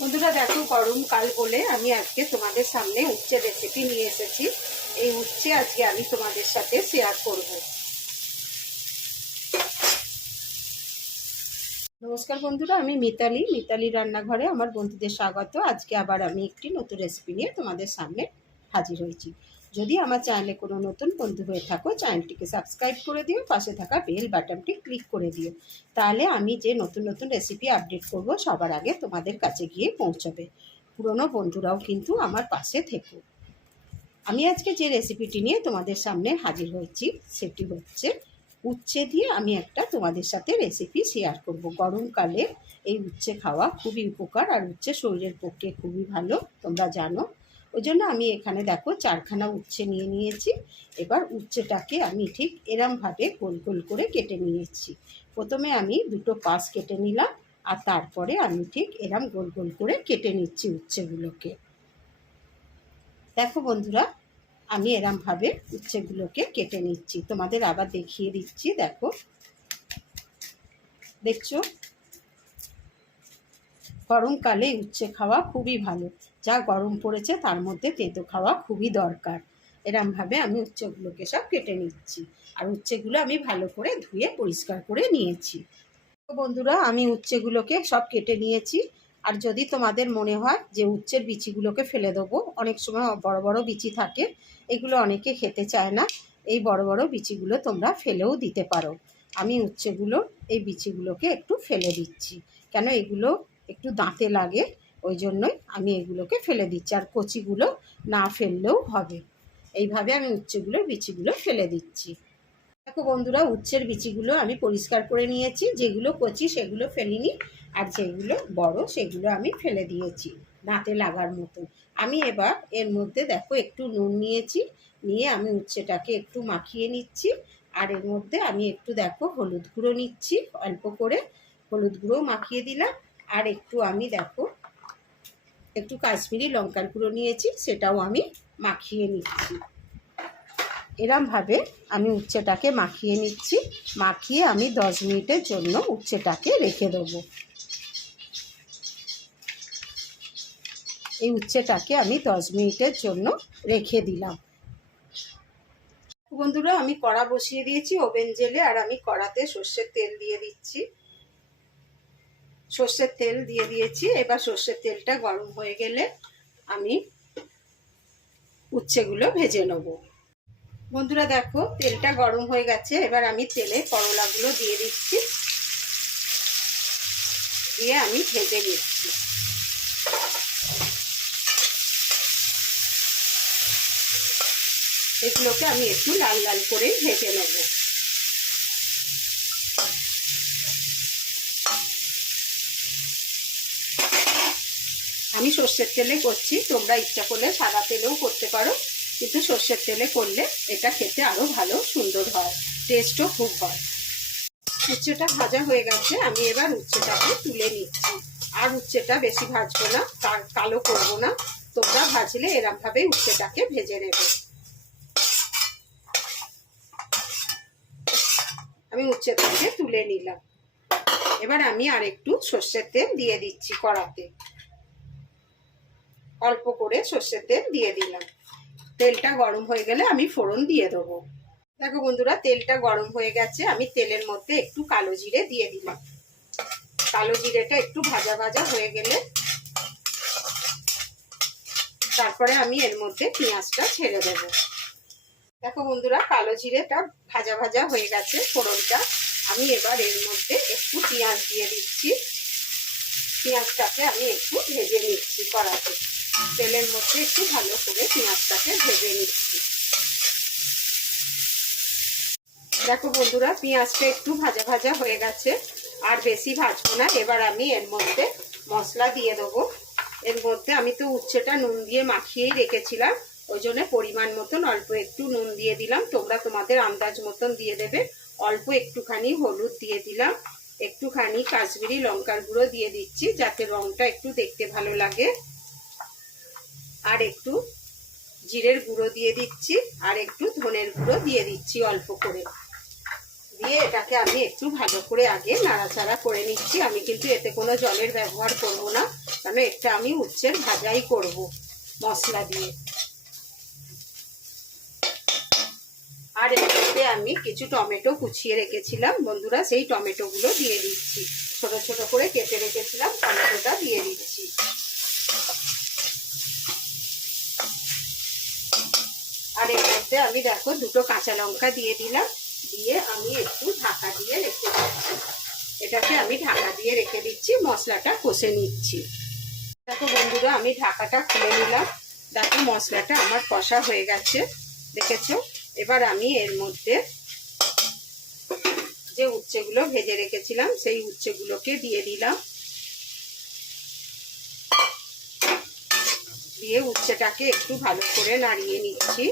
বন্ধুরা দেখো, গরমকাল বলে আমি আজকে তোমাদের সামনে উচ্ছে রেসিপি নিয়ে এসেছি। এই উচ্ছে আজকে আমি তোমাদের সাথে শেয়ার করব। নমস্কার বন্ধুরা, আমি মিতালি রান্নাঘরে আমার বন্ধুদের স্বাগত। আজকে আবার আমি একটি নতুন রেসিপি নিয়ে তোমাদের সামনে হাজির হয়েছি। যদি আমার চ্যানেলে কোনো নতুন বন্ধু হয়ে থাকো, চ্যানেলটিকে সাবস্ক্রাইব করে দিও, পাশে থাকা বেল বাটনটি ক্লিক করে দিও। তাহলে আমি যে নতুন নতুন রেসিপি আপডেট করব সবার আগে তোমাদের কাছে গিয়ে পৌঁছবে। পুরনো বন্ধুরাও কিন্তু আমার পাশে থেকো। আমি আজকে যে রেসিপিটি নিয়ে তোমাদের সামনে হাজির হয়েছি সেটি হচ্ছে উচ্ছে দিয়ে আমি একটা তোমাদের সাথে রেসিপি শেয়ার করব। গরমকালে এই উচ্ছে খাওয়া খুবই উপকার, আর উচ্ছে শরীরের পক্ষে খুবই ভালো, তোমরা জানো। ওই জন্য আমি এখানে দেখো 4খানা উচ্ছে নিয়ে নিয়েছি। এবার উচ্ছেটাকে আমি ঠিক এরমভাবে গোল গোল করে কেটে নিয়েছি। প্রথমে আমি দুটো পাশ কেটে নিলাম, আর তারপরে আমি ঠিক এরম গোল গোল করে কেটে নিচ্ছি উচ্ছেগুলোকে। দেখো বন্ধুরা, আমি এরমভাবে উচ্ছেগুলোকে কেটে নিচ্ছি, তোমাদের আবার দেখিয়ে দিচ্ছি। দেখো, দেখছো, গরমকালে উচ্ছে খাওয়া খুবই ভালো। যা গরম পড়েছে তার মধ্যে তেতো খাওয়া খুবই দরকার। এরমভাবে আমি উচ্ছেগুলোকে সব কেটে নিচ্ছি, আর উচ্ছেগুলো আমি ভালো করে ধুয়ে পরিষ্কার করে নিয়েছি। তো বন্ধুরা, আমি উচ্ছেগুলোকে সব কেটে নিয়েছি। আর যদি তোমাদের মনে হয় যে উচ্ছের বিচিগুলোকে ফেলে দেবো, অনেক সময় বড় বড় বিচি থাকে, এগুলো অনেকে খেতে চায় না, এই বড় বড় বিচিগুলো তোমরা ফেলেও দিতে পারো। আমি উচ্ছেগুলো এই বিচিগুলোকে একটু ফেলে দিচ্ছি, কেন এগুলো একটু দাঁতে লাগে, ওই জন্যই আমি এগুলোকে ফেলে দিচ্ছি। আর কচিগুলো না ফেললেও হবে। এইভাবে আমি উচ্ছেগুলোর বিচিগুলো ফেলে দিচ্ছি। দেখো বন্ধুরা, উচ্ছের বিচিগুলো আমি পরিষ্কার করে নিয়েছি। যেগুলো কচি সেগুলো ফেলিনি, আর যেগুলো বড় সেগুলো আমি ফেলে দিয়েছি দাঁতে লাগার মতো। আমি এবার এর মধ্যে দেখো একটু নুন নিয়েছি, নিয়ে আমি উচ্ছেটাকে একটু মাখিয়ে নিচ্ছি। আর এর মধ্যে আমি একটু দেখো হলুদ গুঁড়ো নিচ্ছি, অল্প করে হলুদ গুঁড়ো মাখিয়ে দিলাম। আর একটু আমি দেখো একটু কাশ্মীরি লঙ্কার গুঁড়ো নিয়েছি, সেটাও আমি মাখিয়ে নিচ্ছি। এরমভাবে আমি উচ্ছেটাকে মাখিয়ে নিচ্ছি। মাখিয়ে আমি 10 মিনিটের জন্য উচ্ছেটাকে রেখে দেবো। এই উচ্ছেটাকে আমি 10 মিনিটের জন্য রেখে দিলাম। বন্ধুরা, আমি কড়া বসিয়ে দিয়েছি ওভেন জেলে, আর আমি কড়াতে সর্ষের তেল দিয়ে দিচ্ছি। সর্ষের তেল দিয়ে দিয়েছি। এবার সর্ষের তেলটা গরম হয়ে গেলে আমি উচ্ছেগুলো ভেজে নেব। বন্ধুরা দেখো, তেলটা গরম হয়ে গেছে। এবার আমি তেলে করলাগুলো দিয়ে দিচ্ছি, দিয়ে আমি ভেজে নিচ্ছি। এগুলোকে আমি একটু লাল লাল করে ভেজে নেব। আমি সর্ষের তেলে করছি, তোমরা ইচ্ছা করলে সাদা তেলেও করতে পারো, কিন্তু সর্ষের তেলে করলে এটা খেতে আরো ভালো সুন্দর হয়, টেস্টও খুব হয়। উচ্ছেটা ভাজা হয়ে গেছে, আমি এবার উচ্ছেটাকে তুলে নিচ্ছি। আর উচ্ছেটা বেশি ভাজবো না, কালো করবো না। তোমরা ভাজলে এরম ভাবে উচ্ছেটাকে ভেজে নেবে। আমি উচ্ছেটাকে তুলে নিলাম। এবার আমি আর একটু সর্ষের তেল দিয়ে দিচ্ছি কড়াতে, অল্প করে সর্ষের তেল দিয়ে দিলাম। তেলটা গরম হয়ে গেলে আমি ফোড়ন দিয়ে দেবো। দেখো বন্ধুরা, তেলটা গরম হয়ে গেছে। আমি তেলের মধ্যে একটু কালো জিরে দিয়ে দিলাম। কালো জিরেটা একটু ভাজা ভাজা হয়ে গেলে তারপরে আমি এর মধ্যে পেঁয়াজটা ছেড়ে দেব। দেখো বন্ধুরা, কালো জিরেটা ভাজা ভাজা হয়ে গেছে ফোড়নটা। আমি এবার এর মধ্যে একটু পেঁয়াজ দিয়ে দিচ্ছি। পেঁয়াজটাকে আমি একটু ভেজে নিচ্ছি কড়াতে, তেলের মধ্যে একটু ভালো করে পেঁয়াজটাকে ভেজে নিচ্ছি। দেখো বন্ধুরা, পেঁয়াজটা একটু ভাজা ভাজা হয়ে গেছে, আর বেশি ভাজবো না। এবার আমি এর মধ্যে মশলা দিয়ে দেবো। এর মধ্যে আমি তো উচ্ছেটা নুন দিয়ে মাখিয়েই রেখেছিলাম, ওই জন্য পরিমাণ মতন অল্প একটু নুন দিয়ে দিলাম। তোমরা তোমাদের আন্দাজ মতন দিয়ে দেবে। অল্প একটুখানি হলুদ দিয়ে দিলাম, একটুখানি কাশ্মীরি লঙ্কার গুঁড়ো দিয়ে দিচ্ছি, যাতে রংটা একটু দেখতে ভালো লাগে। আর একটু জিরের গুঁড়ো দিয়ে দিচ্ছি, আর একটু ধনের গুঁড়ো দিয়ে দিচ্ছি অল্প করে। দিয়ে এটাকে আমি একটু ভালো করে আগে নাড়াচাড়া করে নিচ্ছি। আমি কিন্তু এতে কোনো জলের ব্যবহার করব না, কারণ এটা আমি উচ্ছের ভাজাই করব মশলা দিয়ে। আর এর মধ্যে আমি কিছু টমেটো কুচিয়ে রেখেছিলাম বন্ধুরা, সেই টমেটোগুলো দিয়ে দিচ্ছি। ছোট ছোট করে কেটে রেখেছিলাম, টমেটোটা দিয়ে দিচ্ছি। আর এর মধ্যে আমি দেখো দুটো কাঁচা লঙ্কা দিয়ে দিলাম, দিয়ে আমি একটু ঢাকা দিয়ে রেখে দিচ্ছি। এটাকে আমি ঢাকা দিয়ে রেখে দিচ্ছি, মশলাটা কষে নিচ্ছি। দেখো বন্ধুরা, আমি ঢাকাটা খুলে নিলাম। দেখো মশলাটা আমার কষা হয়ে গেছে, দেখেছো? এবার আমি এর মধ্যে যে উচ্ছেগুলো ভেজে রেখেছিলাম সেই উচ্ছেগুলোকে দিয়ে দিলাম। দিয়ে উচ্ছেটাকে একটু ভালো করে নাড়িয়ে নিচ্ছি।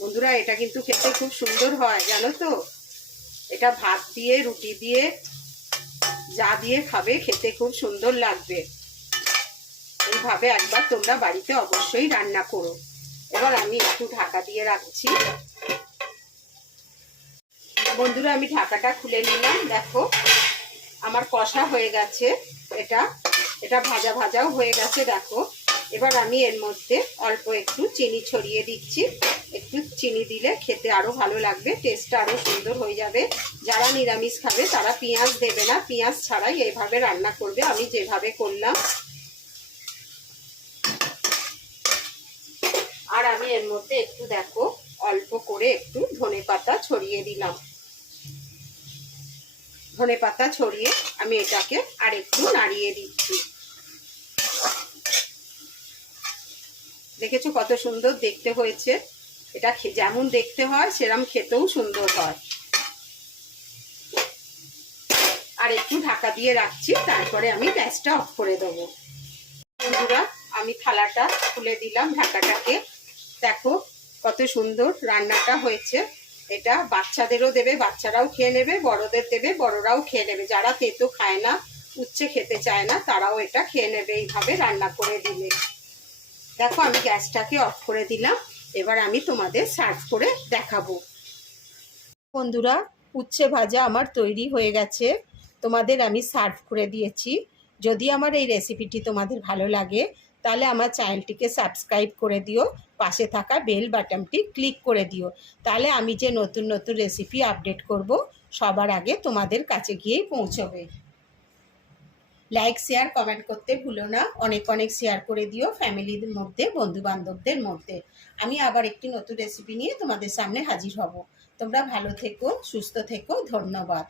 বন্ধুরা, এটা কিন্তু খেতে খুব সুন্দর হয়, জানো তো? এটা ভাত দিয়ে, রুটি দিয়ে, যা দিয়ে খাবে খেতে খুব সুন্দর লাগবে। এইভাবে একবার তোমরা বাড়িতে অবশ্যই রান্না করো। এবার আমি একটু ঢাকা দিয়ে রাখছি। বন্ধুরা, আমি ঢাকাটা খুলে নিলাম। দেখো আমার কষা হয়ে গেছে, এটা ভাজা ভাজাও হয়ে গেছে। দেখো এবার আমি এর মধ্যে অল্প একটু চিনি ছড়িয়ে দিচ্ছি। একটু চিনি দিলে খেতে আরো ভালো লাগবে, টেস্টটা আরো সুন্দর হয়ে যাবে। যারা নিরামিষ খাবে তারা পেঁয়াজ দেবে না, পেঁয়াজ ছাড়াই এইভাবে রান্না করবে, আমি যেভাবে করলাম। আর আমি এর মধ্যে একটু দেখো অল্প করে একটু ধনেপাতা ছড়িয়ে দিলাম। ধনেপাতা ছড়িয়ে আমি এটাকে আর একটু নাড়িয়ে দিচ্ছি। দেখেছো কত সুন্দর দেখতে হয়েছে? এটা যেমন দেখতে হয় সেরকম খেতেও সুন্দর হয়। আর একটু ঢাকা দিয়ে রাখছি, তারপরে আমি গ্যাসটা অফ করে দেবো। বন্ধুরা, আমি থালাটা খুলে দিলাম ঢাকাটাকে। দেখো কত সুন্দর রান্নাটা হয়েছে। এটা বাচ্চাদেরও দেবে, বাচ্চারাও খেয়ে নেবে, বড়দের দেবে, বড়রাও খেয়ে নেবে। যারা তেতো খায় না, উচ্ছে খেতে চায় না, তারাও এটা খেয়ে নেবে এইভাবে রান্না করে দিলে। দেখো আমি গ্যাসটাকে অফ করে দিলাম। এবার আমি তোমাদের সার্ভ করে দেখাবো। বন্ধুরা, উচ্ছে ভাজা আমার তৈরি হয়ে গেছে, তোমাদের আমি সার্ভ করে দিয়েছি। যদি আমার এই রেসিপিটি তোমাদের ভালো লাগে তাহলে আমার চ্যানেলটিকে সাবস্ক্রাইব করে দিও, পাশে থাকা বেল বাটনটি ক্লিক করে দিও। তাহলে আমি যে নতুন নতুন রেসিপি আপডেট করব সবার আগে তোমাদের কাছে গিয়েই পৌঁছবে। লাইক শেয়ার কমেন্ট করতে ভুলো না, অনেক অনেক শেয়ার করে দিও ফ্যামিলির মধ্যে, বন্ধুবান্ধবদের মধ্যে। আমি আবার একটি নতুন রেসিপি নিয়ে তোমাদের সামনে হাজির হব। তোমরা ভালো থেকো, সুস্থ থেকো, ধন্যবাদ।